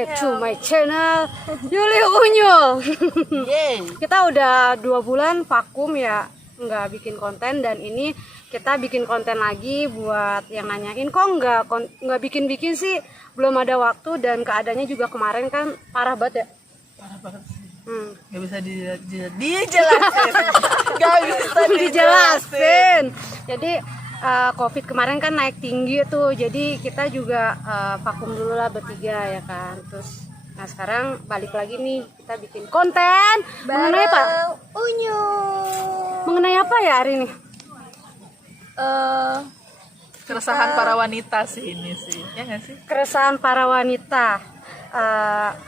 back to my channel Yuli Unyul. Kita udah 2 bulan vakum ya, nggak bikin konten, dan ini kita bikin konten lagi buat yang nanyain kok nggak bikin sih, belum ada waktu, dan keadaannya juga kemarin kan parah banget ya. Parah banget sih. Nggak bisa dijelasin. Nggak bisa dijelasin. Jadi COVID kemarin kan naik tinggi tuh, jadi kita juga vakum dulu lah bertiga ya kan. Terus nah sekarang balik lagi nih, kita bikin konten mengenai apa? Mengenai apa ya hari ini? Keresahan para wanita sih ini sih, ya nggak sih? Keresahan para wanita,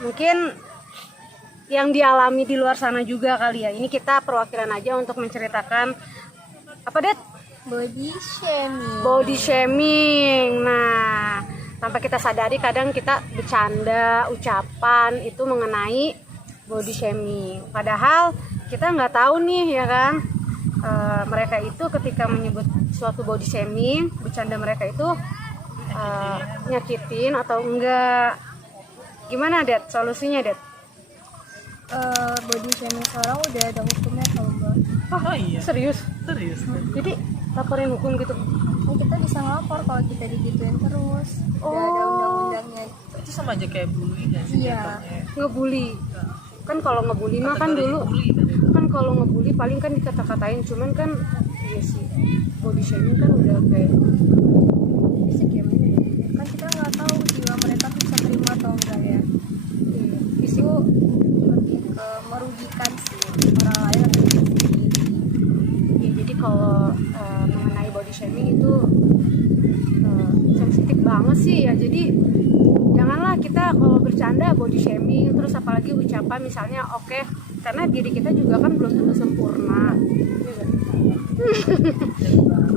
mungkin yang dialami di luar sana juga kali ya. Ini kita perwakilan aja untuk menceritakan apa, Det? Body shaming. Nah, tanpa kita sadari kadang kita bercanda ucapan itu mengenai body shaming. Padahal kita nggak tahu nih ya kan, mereka itu ketika menyebut suatu body shaming, bercanda mereka itu nyakitin atau enggak. Gimana, Det? Solusinya, Det? Body shaming sekarang udah ada hukumnya kalau enggak. Oh iya. Serius? Jadi Laporin hukum gitu? Nah, kita bisa ngelapor kalau kita digituin terus. Udah ada undang-undangnya. itu sama aja kayak bully nggak sih? Iya. Ngebully. Kan kalau ngebully mah kan dulu kan kalau ngebully paling kan dikata-katain, cuman kan iya sih, body shaming kan udah kayak Bisa gimana ya? Kan kita nggak tahu jiwa mereka tuh bisa terima atau enggak ya. Itu lebih ke merugikan sih orang lain atau diri sendiri. ya. Jadi kalau mengenai body shaming itu sensitif banget sih ya. Jadi janganlah kita kalau bercanda body shaming, terus apalagi ucapan misalnya oke, karena diri kita juga kan belum tentu sempurna.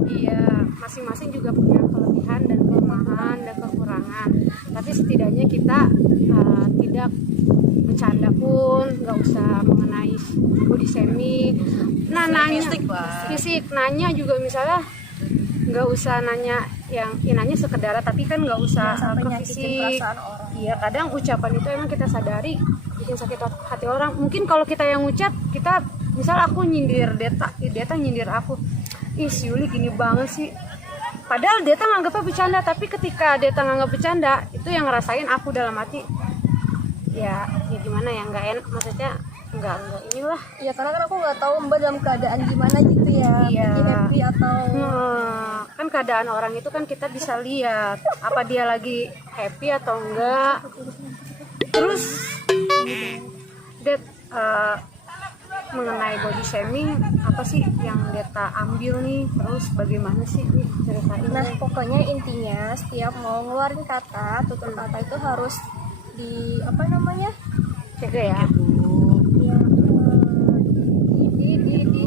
Iya, masing-masing juga punya kelebihan dan kelemahan dan kekurangan. Tapi setidaknya kita tidak bercanda pun nggak usah mengenai body shaming. Nah, nanya fisik, nanya juga misalnya nggak usah nanya yang nanya sekedar, tapi kan nggak usah sampai ke nyakitin fisik. perasaan orang. Iya, kadang ucapan itu emang kita sadari bikin sakit hati orang. Mungkin kalau kita yang ngucap, kita misal aku nyindir Deta nyindir aku, ih si Yuli gini banget sih, padahal Deta nganggapnya bercanda. Tapi ketika Deta nganggap bercanda, itu yang ngerasain aku dalam hati ya gimana ya, nggak enak, maksudnya nggak inilah Ya karena kan aku nggak tahu Mbak dalam keadaan gimana gitu ya. Iya. Lagi happy atau kan keadaan orang itu kan kita bisa lihat apa dia lagi happy atau enggak. Terus Det, mengenai body shaming apa sih yang Deta ambil nih, terus bagaimana sih nih ceritain? Nah, pokoknya intinya setiap mau ngeluarin kata, tutur kata itu harus di apa namanya? Cega ya.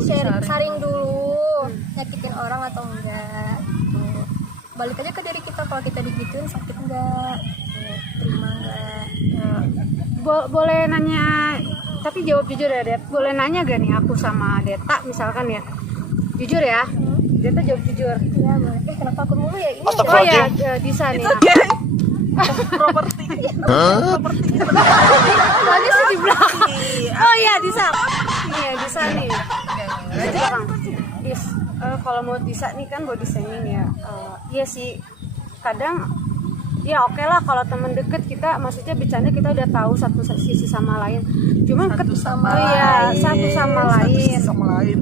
Ya, saring dulu, nyakitin orang atau enggak. Tuh. Balik aja ke diri kita, kalau kita digituin sakit enggak? Terima enggak? Boleh nanya, tapi jawab jujur ya, Det. Boleh nanya gak nih aku sama Deta misalkan ya, jujur ya, Deta jawab jujur. Iya boleh. Kenapa aku mulu ya ini? Oh ya, Disa nih. properti. Tadi sih di belakang. Oh iya, Disa. Iya, Disa nih. Dis, kalau mau Disa nih kan body shaming ya. Iya sih. Kadang ya oke lah kalau temen deket kita, maksudnya bercanda kita udah tahu satu sisi sama lain. Cuman Satu sama lain.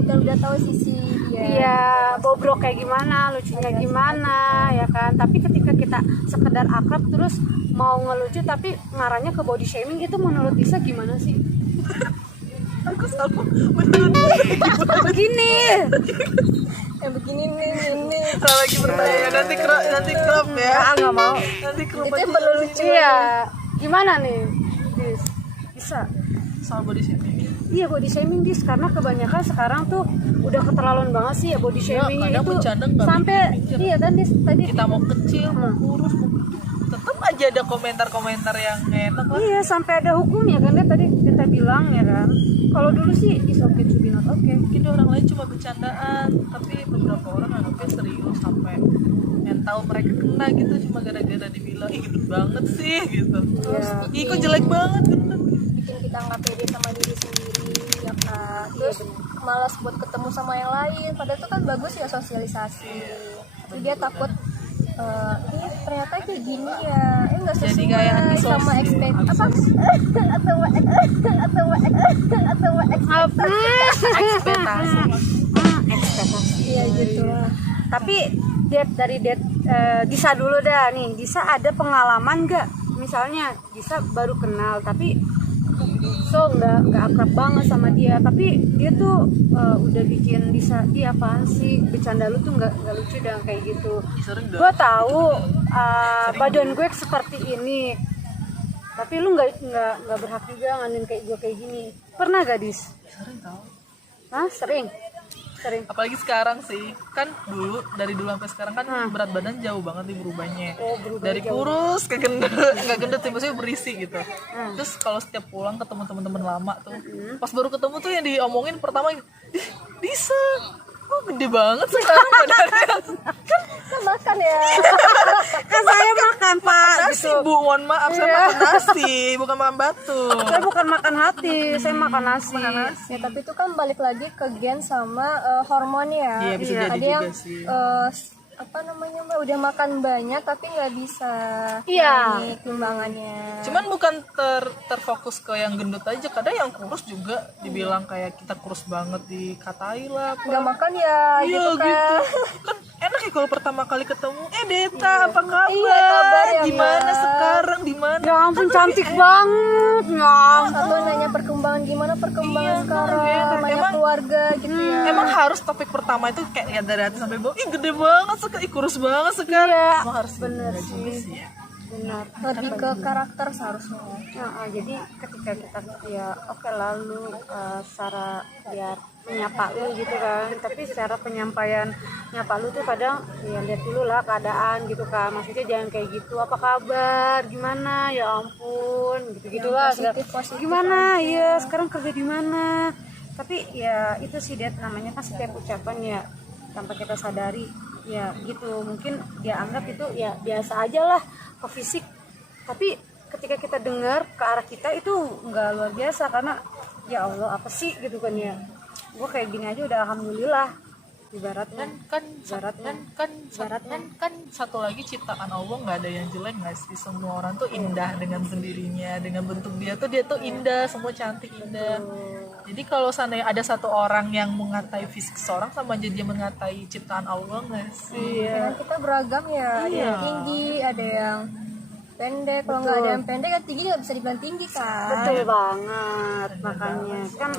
Kita udah tahu sisi dia. Iya, bobrok kayak gimana, lucunya gimana, ya kan. Tapi ketika kita sekedar akrab terus mau ngelucu tapi ngarahnya ke body shaming, itu menurut Disa gimana sih? Aku selalu menurut Begini. Begini nih. salah lagi bertanya, nanti crop ya. Nggak mau. Nanti crop Itu yang aja. perlu lucu. Iya. Gimana nih? Bisa. Soal body shaming. Iya, body shaming Dis, karena kebanyakan sekarang tuh udah keterlaluan banget sih ya body shamingnya kadang itu bercanda nggak sampai mikir. iya kan Dis tadi Kita mau kecil, mau kurus, tetap aja ada komentar-komentar yang nggak enak lah. iya sampai ada hukumnya kan, dia tadi kita bilang ya kan. Kalau dulu sih is okay to be not okay. Mungkin orang lain cuma bercandaan, tapi beberapa orang anggapnya serius sampai mental mereka kena gitu cuma gara-gara dibilang ih gendut banget sih gitu. Iya. Ih kok jelek banget gendut. bikin kita nggak pede sama diri sendiri ya kan. Terus malas buat ketemu sama yang lain, padahal itu kan bagus ya sosialisasi, tapi dia takut ih ternyata kayak gini ya, nggak Jadi sesuai kayak antisosial. sama ekspektasi Apa? Ekspektasi. Ekspektasi. iya gitu lah. Tapi dari Disa dulu dah nih. Disa ada pengalaman nggak? Misalnya Disa baru kenal tapi so nggak akrab banget sama dia, tapi dia tuh udah bikin Disa, dia apaan sih, bercanda lu tuh nggak lucu dan kayak gitu. Sering dong. Gue tahu badan gue seperti ini, tapi lu nggak berhak juga nganin kayak gue kayak gini. Pernah gak Dis? Sering tau. Hah? Sering. Apalagi sekarang sih kan dari dulu sampai sekarang kan berat badan jauh banget nih berubahnya. Berubah Dari jauh. kurus ke gendut, nggak gendut sih maksudnya berisi gitu. Terus kalau setiap pulang ketemu teman-teman lama tuh, pas baru ketemu tuh yang diomongin pertama, Disa, kok gede banget sekarang badannya. Kan makan ya. Kan saya makan Pak Nasi bu, mohon maaf saya makan nasi, bukan makan batu. Saya bukan makan hati, saya makan nasi. Ya tapi itu kan balik lagi ke gen sama hormon ya. Iya, bisa jadi Ada juga yang sih. apa namanya Mbak, udah makan banyak tapi nggak bisa Iya. naik timbangannya. Cuman bukan terfokus ke yang gendut aja, kadang yang kurus juga dibilang kayak kita kurus banget dikatai lah. nggak makan ya Iya gitu kan. kan enak ya kalau pertama kali ketemu Deta apa kabar, Iya, kabar ya, gimana Mbak? sekarang di mana. Ya ampun cantik banget. Ya ampun. Satu nanya perkembangan gimana perkembangan Iya, sekarang, beda. nanya Emang- keluarga gitu ya. Emang harus topik pertama itu kayak ya dari atas sampai bawah, ih gede banget sekarang, ih kurus banget sekarang. Iya, Emang harus bener juga sih. sih ya. Benar. Lebih ke karakter seharusnya. Jadi ketika kita ya oke lalu secara biar menyapa lu gitu kan, tapi secara penyampaian nyapa lu tuh kadang ya lihat dulu lah keadaan gitu kan, maksudnya jangan kayak gitu, apa kabar, gimana, ya ampun, gitu gitulah. positif Gimana ya sekarang kerja di mana, tapi ya itu sih dia namanya kan setiap ucapan ya tanpa kita sadari ya gitu, mungkin dia anggap itu ya biasa aja lah ke fisik, tapi ketika kita dengar ke arah kita itu nggak luar biasa, karena ya Allah apa sih gitu kan ya, gue kayak gini aja udah alhamdulillah ibaratnya. kan Ibaratnya. kan satu lagi ciptaan Allah nggak ada yang jelek nggak sih, semua orang tuh indah dengan sendirinya, dengan bentuk dia tuh indah, semua cantik indah. Jadi kalau seandainya ada satu orang yang mengatai fisik seorang sama aja dia mengatai ciptaan Allah nggak sih. Karena kita beragam ya, ada Iya. yang tinggi, ada yang pendek. Kalau nggak ada yang pendek, yang tinggi nggak bisa dibilang tinggi kan. Betul banget, makanya kan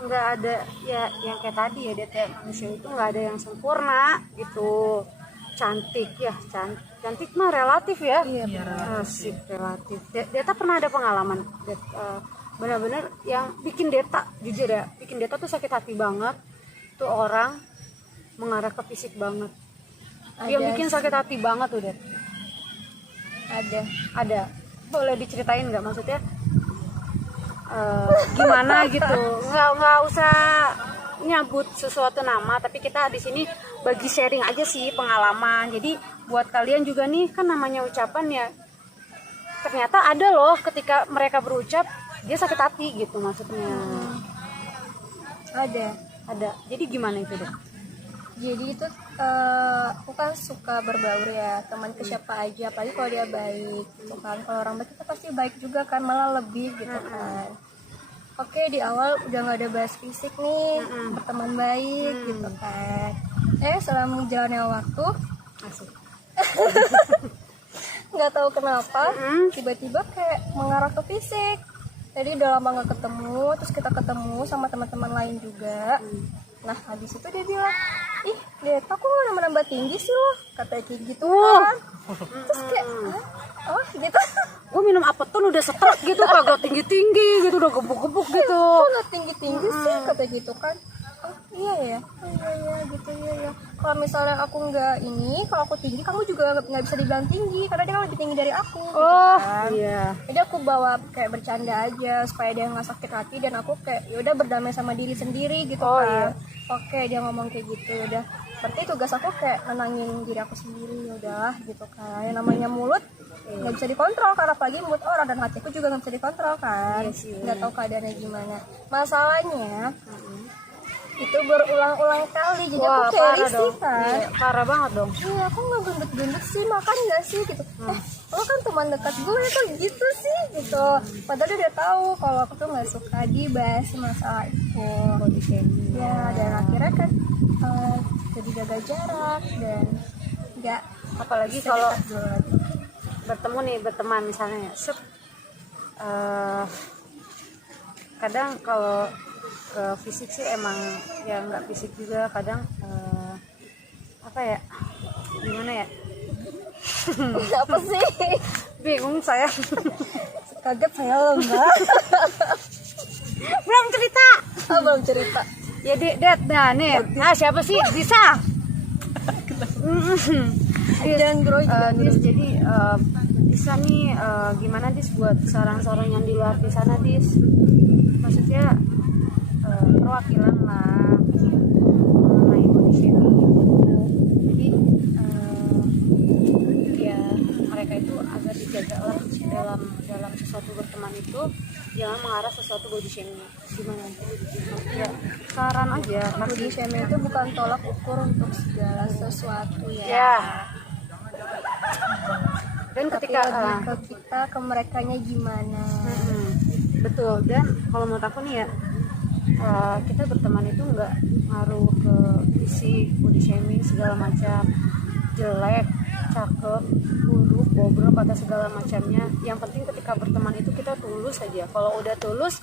nggak ada ya yang kayak tadi ya, dia manusia itu nggak ada yang sempurna gitu. Cantik ya, cantik mah relatif ya. Iya, Asik, relatif. Deta pernah ada pengalaman benar-benar yang bikin Deta, jujur ya, bikin Deta tuh sakit hati banget tuh orang mengarah ke fisik banget. Yang Ada bikin sakit hati banget tuh Det. Ada. Boleh diceritain nggak, maksudnya gimana gitu? Nggak usah nyebut sesuatu nama, tapi kita di sini bagi sharing aja sih pengalaman. Jadi buat kalian juga nih, kan namanya ucapan ya, ternyata ada loh ketika mereka berucap dia sakit hati gitu maksudnya. Ada. Jadi gimana itu deh? Jadi itu aku kan suka berbaur ya, teman ke siapa aja, apalagi kalau dia baik gitu kan. Kalau orang baik itu pasti baik juga kan, malah lebih gitu kan. Oke, di awal udah nggak ada bahas fisik nih, berteman baik gitu kan. Selama jalannya waktu, Asik. nggak tahu kenapa tiba-tiba kayak mengarah ke fisik. Jadi udah lama nggak ketemu, terus kita ketemu sama teman-teman lain juga. Nah habis itu dia bilang, ih Deta kok nambah tinggi sih lo, katanya kayak gitu kan. Terus kayak oh gitu. Gue minum apa tuh udah setrek gitu, kagak tinggi-tinggi gitu, udah gebuk-gebuk gitu. Kok nggak tinggi-tinggi sih, katanya gitu kan. iya ya, oh, iya gitu ya. Kalau misalnya aku nggak ini, kalau aku tinggi, kamu juga nggak bisa dibilang tinggi karena dia kan lebih tinggi dari aku. Gitu Oh kan. iya. Jadi aku bawa kayak bercanda aja supaya dia nggak sakit hati dan aku kayak yaudah berdamai sama diri sendiri gitu Oh, kan. iya. Oke dia ngomong kayak gitu, udah. Berarti tugas aku kayak nenangin diri aku sendiri, yaudah gitu kan. Yang namanya mulut nggak bisa dikontrol karena apalagi mulut orang dan hatiku juga nggak bisa dikontrol kan. Iya sih, Nggak tahu keadaannya gimana. Masalahnya itu berulang-ulang kali jadi aku kayak parah risih dong. kan. Iya, parah banget dong. Iya, aku nggak gendut-gendut sih, makan nggak sih gitu. Lo kan teman dekat gue kok gitu sih gitu. Padahal dia udah tahu kalau aku tuh nggak suka dibahas masalah itu. Body shaming. Ya, dan akhirnya kan jadi jaga jarak dan nggak Apalagi kalau berteman misalnya ya. Kadang kalau ke fisik sih emang ya nggak fisik juga, kadang apa ya, gimana ya, apa sih? bingung saya. Kaget saya loh mbak. Belum cerita Belum cerita. ya det. Nah nih, siapa sih bisa Jangan grogi. Dis, jadi bisa nih gimana Dis buat seorang-seorang yang di luar di sana Dis, maksudnya perwakilan lah mengenai body shaming gitu. Jadi ya mereka itu agar dijaga lah dalam sesuatu berteman itu jangan mengarah sesuatu body shaming. Gimana ya, saran aja Body shaming itu bukan tolak ukur untuk segala sesuatu ya. ya. Dan Tapi ketika lebih ke kita ke merekanya gimana. betul, dan kalau menurut aku nih ya, kita berteman itu nggak ngaruh ke fisik, body shaming segala macam, jelek, cakep, buruk, bobrok atau segala macamnya. Yang penting ketika berteman itu kita tulus aja. Kalau udah tulus,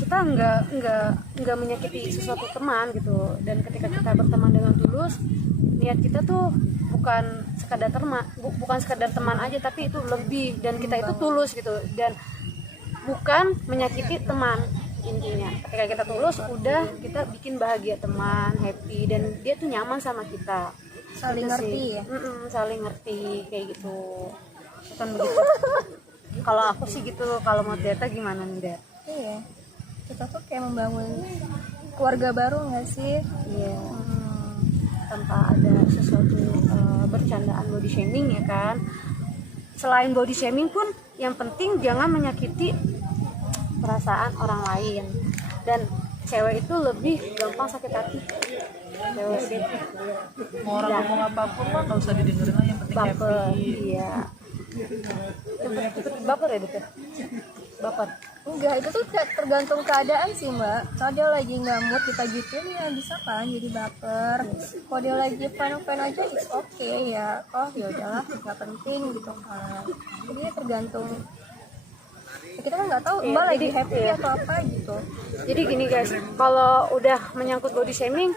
kita nggak menyakiti sesuatu teman gitu. Dan ketika kita berteman dengan tulus, niat kita tuh bukan sekadar teman aja, tapi itu lebih, dan kita itu tulus gitu, dan bukan menyakiti teman. Intinya ketika kita tulus, udah kita bikin bahagia teman, happy, dan dia tuh nyaman sama kita. Saling Itu ngerti sih. ya. Saling ngerti kayak gitu, bukan begitu. Kalau aku sih gitu. Kalau mau Deta gimana nih Det? Iya. Kita tuh kayak membangun keluarga baru nggak sih? Iya. Tanpa ada sesuatu bercandaan body shaming ya kan. Selain body shaming pun yang penting jangan menyakiti perasaan orang lain, dan cewek itu lebih gampang sakit hati. Cewek sih Mau orang ngomong apapun mah nggak usah didengerin lah, yang penting baper. happy. Iya, baper ya Deta? Baper. Enggak, itu tuh kayak tergantung keadaan sih mbak. Kalau dia lagi nggak mood kita gituin ya bisa kan jadi baper. Kalau dia lagi fine aja it's okay ya. Oh ya udahlah nggak penting gitu kan. Jadi ya tergantung. Kita kan nggak tahu Iya, mbak lagi jadi- happy iya. atau apa gitu. Jadi gini guys, kalau udah menyangkut body shaming,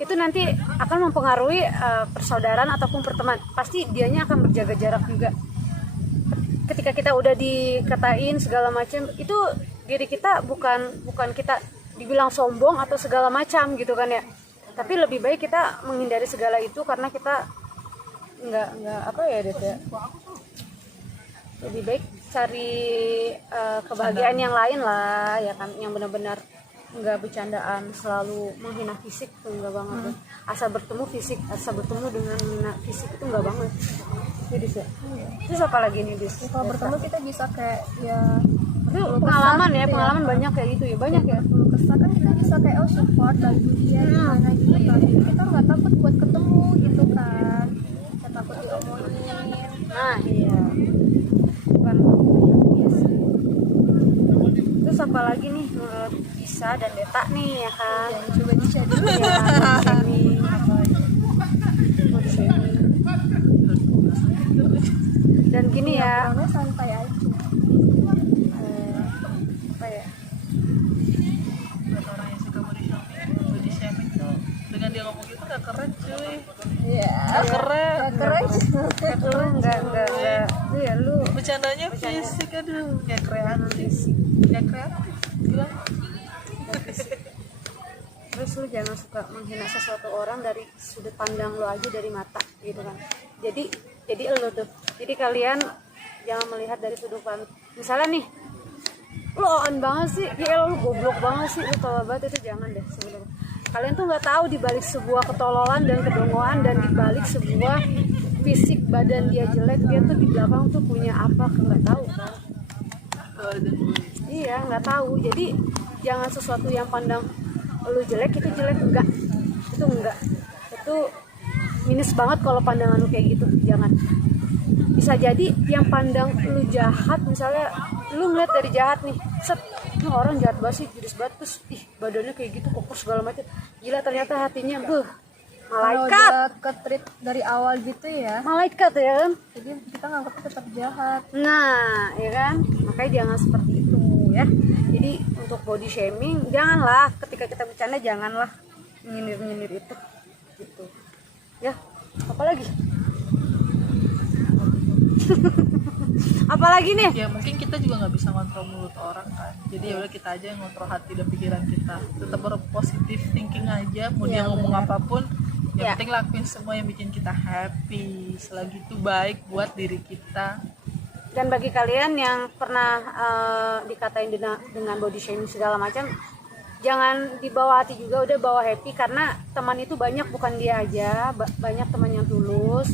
itu nanti akan mempengaruhi persaudaraan ataupun pertemanan. Pasti dianya akan berjaga jarak juga. Ketika kita udah dikatain segala macam, itu diri kita bukan kita dibilang sombong atau segala macam gitu kan ya. Tapi lebih baik kita menghindari segala itu karena kita nggak apa ya Det ya. Lebih baik cari kebahagiaan yang lain lah ya kan, yang benar-benar nggak bercandaan selalu menghina fisik tuh nggak banget. Asal bertemu dengan menghina fisik itu nggak banget. Jadi sih. Terus apa lagi nih Dis? Ya, kalau bertemu kita bisa kayak ya Itu pengalaman ya, gitu ya. pengalaman banyak kayak gitu ya, banyak ya. kalau kesal kan kita bisa kayak oh support bantu dia gimana gitu kan. Kita nggak takut buat ketemu gitu kan. Kita takut diomongin. Nah iya. Bukan. Iya sih. Terus apa lagi nih menurut Isa dan Deta nih ya kan? Jangan coba dica dulu Ya, body shaming, body shaming. Dan gini ya, orangnya santai aja. apa ya? Buat orang yang suka body shaming tuh, dengan dia ngomong gitu gak keren cuy. Iya. Gak keren. Gak keren. Lu enggak. Lu ya lu Bercandanya fisik, aduh, gak kreatif. Gak kreatif. Bilang lu jangan suka menghina sesuatu orang dari sudut pandang lu aja, dari mata gitu kan. Jadi lu tuh, jadi kalian jangan melihat dari sudut pandang. Misalnya nih, lu on banget sih, ya lu goblok banget sih, lu tolol banget, itu jangan deh sebenarnya. Kalian tuh nggak tahu dibalik sebuah ketololan dan kedongoan, dan dibalik sebuah fisik badan dia jelek, dia tuh di belakang tuh punya apa, nggak tahu kan. Iya, nggak tahu. Jadi jangan sesuatu yang pandang lu jelek itu jelek, enggak, itu enggak, itu minus banget kalau pandangan lu kayak gitu. Jangan. Bisa jadi yang pandang lu jahat, misalnya lu ngeliat dari jahat nih, set, ini orang jahat banget sih, judes banget, terus ih badannya kayak gitu, kokoh segala macam, gila, ternyata hatinya Kalau malaikat, udah ke-treat dari awal gitu ya, malaikat ya kan. jadi kita nganggapnya tetap jahat. Nah, ya kan? Makanya jangan seperti itu ya. Jadi untuk body shaming janganlah, ketika kita bercanda janganlah nyindir-nyindir itu gitu. Ya, apalagi? Apalagi nih? Ya mungkin kita juga nggak bisa ngontrol mulut orang kan, jadi ya udah kita aja yang ngontrol hati dan pikiran kita, tetap berpositif thinking aja, mau dia ngomong apapun, yang penting lakuin semua yang bikin kita happy, selagi itu baik buat diri kita. Dan bagi kalian yang pernah dikatain dengan body shaming segala macam, jangan dibawa hati juga, udah bawa happy, karena teman itu banyak, bukan dia aja, banyak teman yang tulus.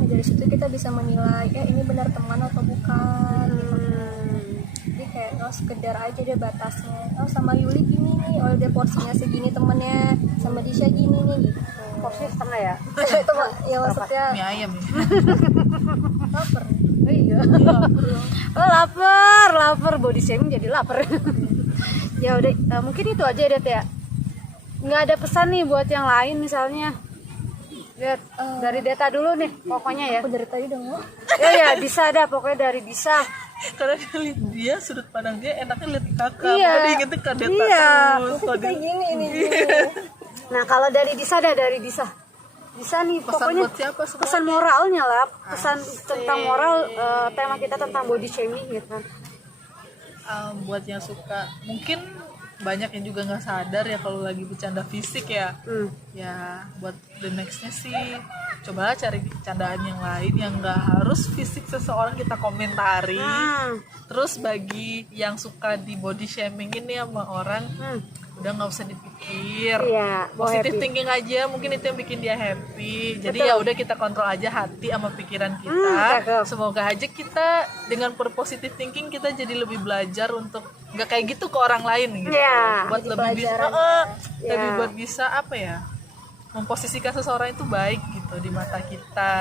Nah, dari situ kita bisa menilai ini benar teman atau bukan gitu. Jadi kayak sekedar aja deh batasnya, sama Yuli gini nih, dia porsinya segini, temennya sama Disha gini nih gitu. Porsinya setengah ya? Itu ya maksudnya Mie ayam ya. lapar. Oh iya. Oh lapar body shaming jadi lapar. Ya udah, mungkin itu aja deh ya. Nggak ada pesan nih buat yang lain misalnya. Lihat dari Deta dulu nih, pokoknya ya. Aku dari tadi udah mau. Ya Disa dah, pokoknya dari Disa. Karena dia sudut pandang dia enaknya lihat kakak, Iya. makanya diingetin ke Deta Iya. terus. Kalau Kayak dia- gini ini. Nah kalau dari Disa dah, dari Disa. Disa nih Pesan pokoknya buat siapa semua? pesan moralnya lah, pesan tentang moral, tema kita tentang body shaming gitu kan. Buat yang suka, mungkin banyak yang juga nggak sadar ya kalau lagi bercanda fisik ya. Ya buat the nextnya sih coba cari candaan yang lain yang nggak harus fisik seseorang kita komentari. Terus bagi yang suka di body shaming ini sama orang, udah nggak usah dipikir, Iya, bawa positive happy. thinking aja, mungkin itu yang bikin dia happy. Jadi Betul. ya udah kita kontrol aja hati sama pikiran kita. Cakep. Semoga aja kita dengan positive thinking kita jadi lebih belajar untuk nggak kayak gitu ke orang lain gitu. Iya. Buat Jadi lebih bisa, pelajaran. lebih Iya. buat bisa apa ya? Memposisikan seseorang itu baik gitu di mata kita.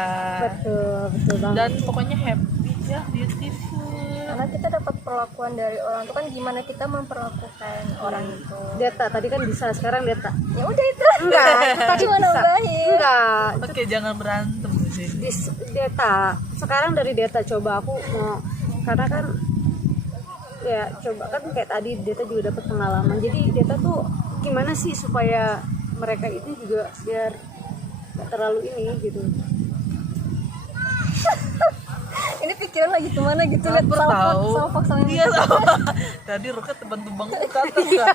Betul banget. Dan pokoknya happy ya, beautiful. Karena kita dapat perlakuan dari orang itu kan gimana kita memperlakukan orang itu. Deta tadi kan bisa, sekarang Deta. Ya udah itu. Enggak, tadi Cuma bisa. nambahin. Enggak, Oke, jangan berantem sih. Deta. Sekarang dari Deta, coba aku mau, karena kan ya coba kan kayak tadi Deta juga dapat pengalaman. Jadi Deta tuh gimana sih supaya mereka itu juga biar gak terlalu ini gitu. Ini pikiran lagi kemana gitu, lihat Tahu. salfak sama Iya sama. Tadi Ruka teban-teban ke atas nggak?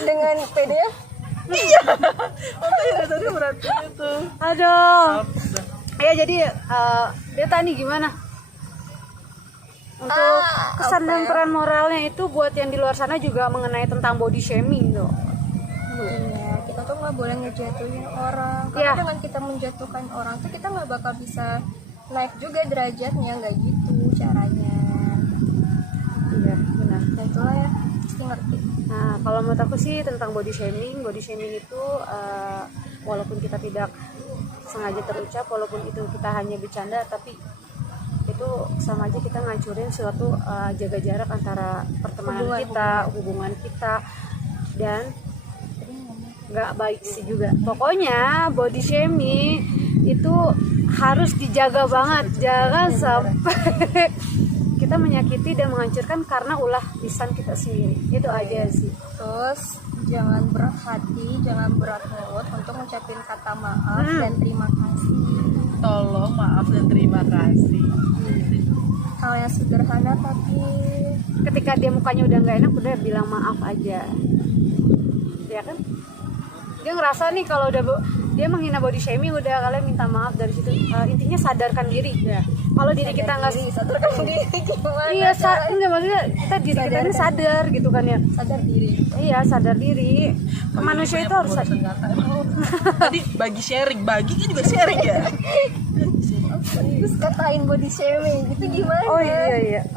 dengan PD ya. Makanya tadi berarti itu. Aduh. Salpuk dah. Ya jadi Deta nih gimana? Untuk kesan dan peran moralnya itu buat yang di luar sana juga mengenai tentang body shaming tuh. Iya, kita tuh nggak boleh ngejatuhin orang. Karena Iya. dengan kita menjatuhkan orang tuh kita nggak bakal bisa naik juga derajatnya, nggak gitu caranya. Iya, benar. Nah itulah ya, pasti ngerti. Nah, kalau menurut aku sih tentang body shaming itu walaupun kita tidak sengaja terucap, walaupun itu kita hanya bercanda, tapi itu sama aja kita ngancurin suatu jaga jarak antara pertemanan hubungan kita, dan nggak baik sih juga. Pokoknya body shaming itu harus dijaga banget, jangan sampai kita menyakiti dan menghancurkan karena ulah lisan kita sendiri. Itu aja sih. Terus jangan berat hati, jangan berat mulut untuk ngucapin kata maaf dan terima kasih. Tolong maaf dan terima kasih. Hal yang sederhana tapi Ketika dia mukanya udah nggak enak, udah bilang maaf aja, ya kan? dia ngerasa nih kalau udah dia menghina body shaming, udah kalian minta maaf dari situ. Intinya sadarkan diri ya. Kalau diri kita nggak sadarkan diri gimana? iya enggak, maksudnya kita diri kita ini sadar gitu kan ya, Sadar diri. iya sadar diri. Manusia itu harus Tadi bagi sharing, bagi kan juga sharing ya. Terus katain body shaming itu gimana? oh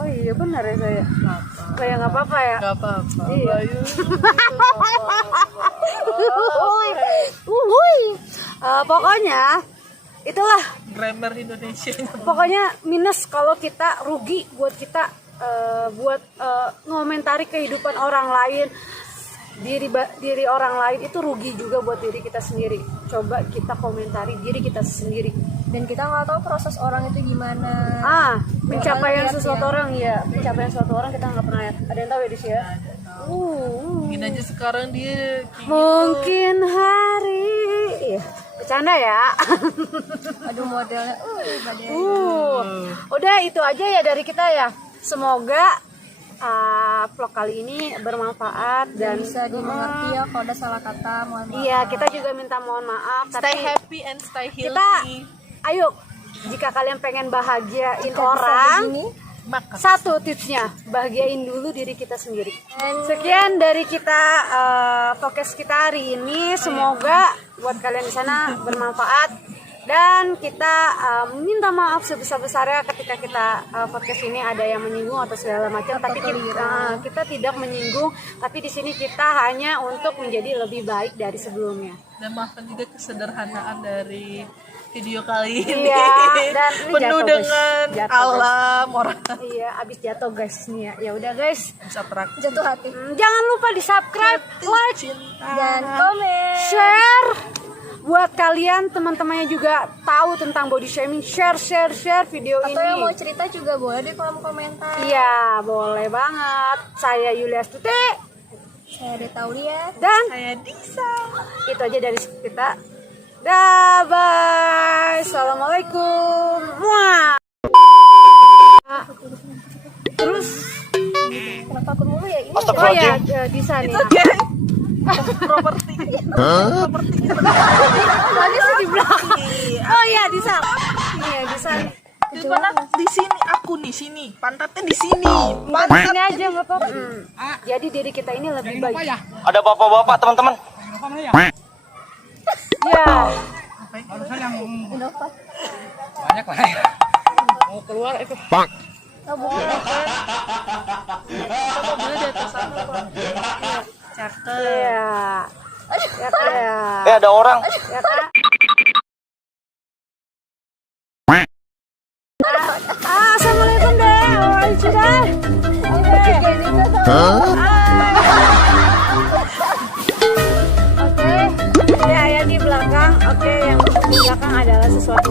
iya benar ya saya. Kayak nggak apa-apa ya. Gak apa-apa. Iya. Bayu. Pokoknya itulah Grammar Indonesia. pokoknya minus kalau kita rugi buat kita buat ngomentari kehidupan orang lain, diri orang lain itu rugi juga buat diri kita sendiri. Coba kita komentari diri kita sendiri. Dan kita nggak tahu proses orang itu gimana. Pencapaian lihat sesuatu ya. orang ya, pencapaian sesuatu orang kita nggak pernah lihat. Ada yang tahu ya di sini ya? Mungkin aja sekarang dia kayak Mungkin hari, iya, bercanda ya. Aduh modelnya, badai. Udah itu aja ya dari kita ya. Semoga vlog kali ini bermanfaat dan Bisa dimengerti ya kalau ada salah kata, mohon maaf. iya, kita juga minta mohon maaf. stay Tapi happy and stay healthy. kita, ayo, jika kalian pengen bahagiain Jika bisa orang, begini, Makan. satu tipsnya, bahagiain dulu diri kita sendiri. Dan- Sekian dari kita podcast kita hari ini. Semoga buat kalian di sana bermanfaat. Dan kita minta maaf sebesar-besarnya ketika kita podcast ini ada yang menyinggung atau segala macam. Tapi kita tidak menyinggung. Tapi di sini kita hanya untuk menjadi lebih baik dari sebelumnya. Dan maafkan juga kesederhanaan dari video kali ini. Iya, dan ini penuh jatuh, guys. dengan Jatuh, guys. alam orang. Iya, abis jatuh guys nih ya. Ya udah guys. Bisa terak. jatuh hati. Jangan lupa di subscribe, like, Dan komen. share. Buat kalian teman-temannya juga tahu tentang body shaming, share video Atau yang mau ini. cerita juga boleh di kolom komentar. Iya, boleh banget. Saya Yulia Astuti Saya Deta Aulia. dan Saya Disa. itu aja dari kita. Dah, bye. Assalamualaikum. Muah. Terus, Kenapa aku mulu ya ini? oh ya, Disa nih. Properti. Soalnya sih di belakang. Oh iya, Disa. Iya, Disa. Di mana? Di sini aku nih sini. Pantatnya di sini. Di sini aja nggak apa-apa. Jadi diri kita ini lebih baik. Ada bapak-bapak teman-teman. Ya. Innova. Banyak lah. Mau keluar itu. Oh, bukan. Apa boleh di atas sana, Pak? Cakep. Iya. Ya kan? Ada orang. Ya kan? Assalamualaikum deh. Waalaikumsalam. Oke. Oke. Ya, yang di belakang. Oke, yang di belakang adalah sesuatu.